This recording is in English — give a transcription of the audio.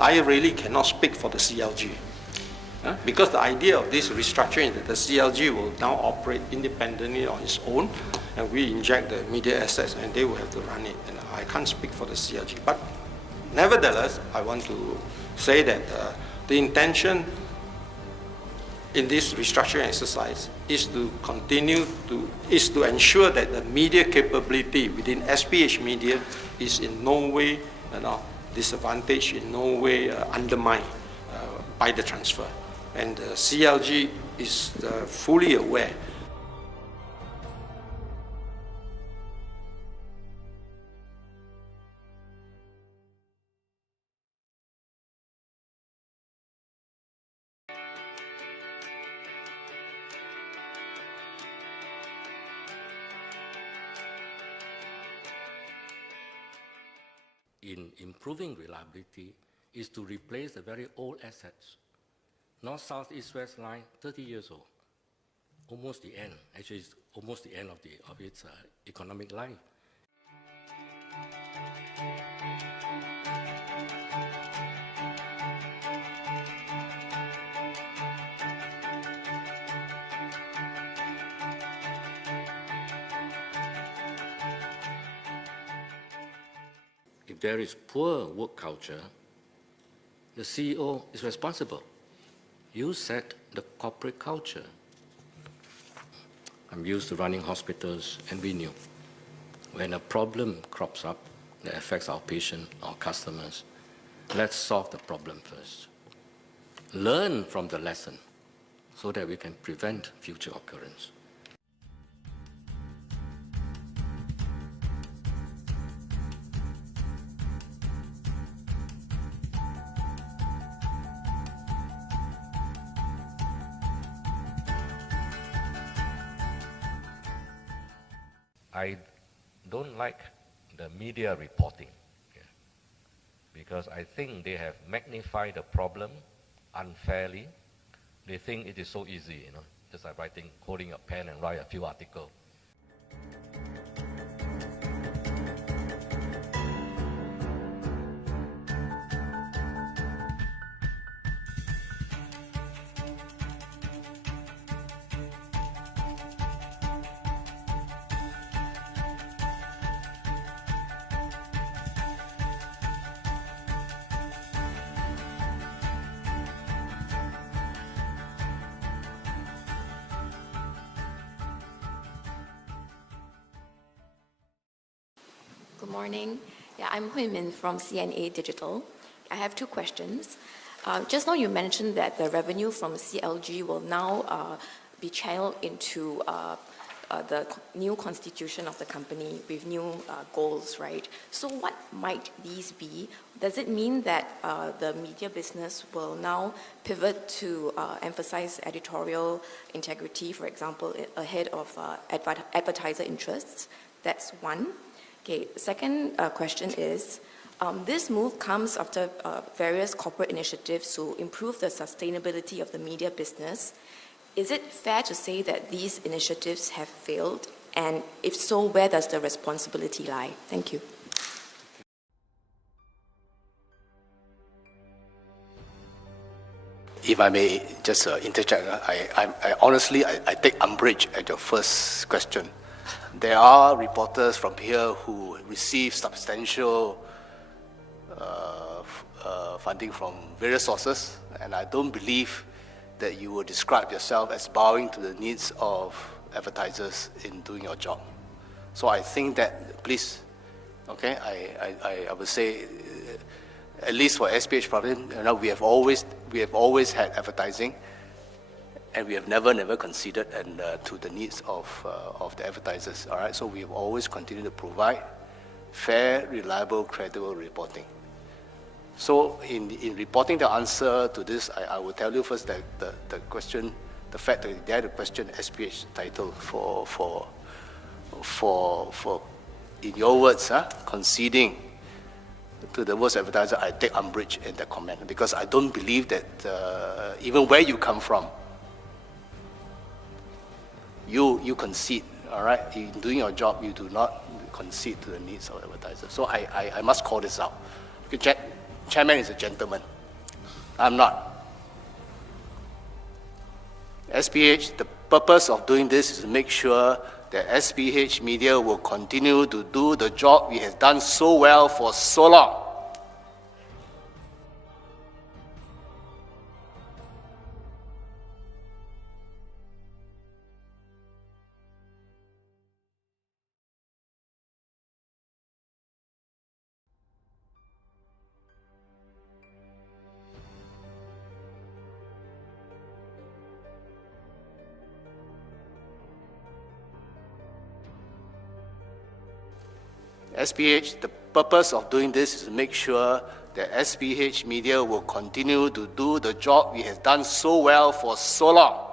I really cannot speak for the CLG. Because the idea of this restructuring, that the CLG will now operate independently on its own, and we inject the media assets and they will have to run it. And I can't speak for the CLG. But nevertheless, I want to say that the intention in this restructuring exercise is to ensure that the media capability within SPH Media is in no way disadvantaged, in no way undermined by the transfer. And the CLG is fully aware. In improving reliability is to replace the very old assets. North-South, East-West line, 30 years old, almost the end. Actually, it's almost the end of its economic life. If there is poor work culture, the CEO is responsible. You set the corporate culture. I'm used to running hospitals, and we knew when a problem crops up that affects our patient, our customers, let's solve the problem first. Learn from the lesson so that we can prevent future occurrence. I don't like the media reporting, because I think they have magnified the problem unfairly. They think it is so easy, just like holding a pen and write a few articles. Good morning. Yeah, I'm Hui Min from CNA Digital. I have two questions. Just now you mentioned that the revenue from CLG will now be channeled into the new constitution of the company with new goals, right? So what might these be? Does it mean that the media business will now pivot to emphasize editorial integrity, for example, ahead of advertiser interests? That's one. Okay, second question is, this move comes after various corporate initiatives to improve the sustainability of the media business. Is it fair to say that these initiatives have failed? And if so, where does the responsibility lie? Thank you. If I may just interject, I honestly take umbrage at your first question. There are reporters from here who receive substantial funding from various sources, and I don't believe that you would describe yourself as bowing to the needs of advertisers in doing your job. So I think that, please, okay, I would say, at least for SPH province, we have always had advertising, and we have never conceded to the needs of the advertisers. All right, so we have always continued to provide fair, reliable, credible reporting. So in reporting the answer to this, I will tell you first that the fact that you dare to question SPH title for in your words, conceding to the worst advertiser, I take umbrage in that comment, because I don't believe that even where you come from, you concede, all right? In doing your job, you do not concede to the needs of advertisers. So I must call this out. You can check chairman is a gentleman. I'm not. SPH, the purpose of doing this is to make sure that SPH Media will continue to do the job it has done so well for so long. SPH, the purpose of doing this is to make sure that SPH Media will continue to do the job it has done so well for so long.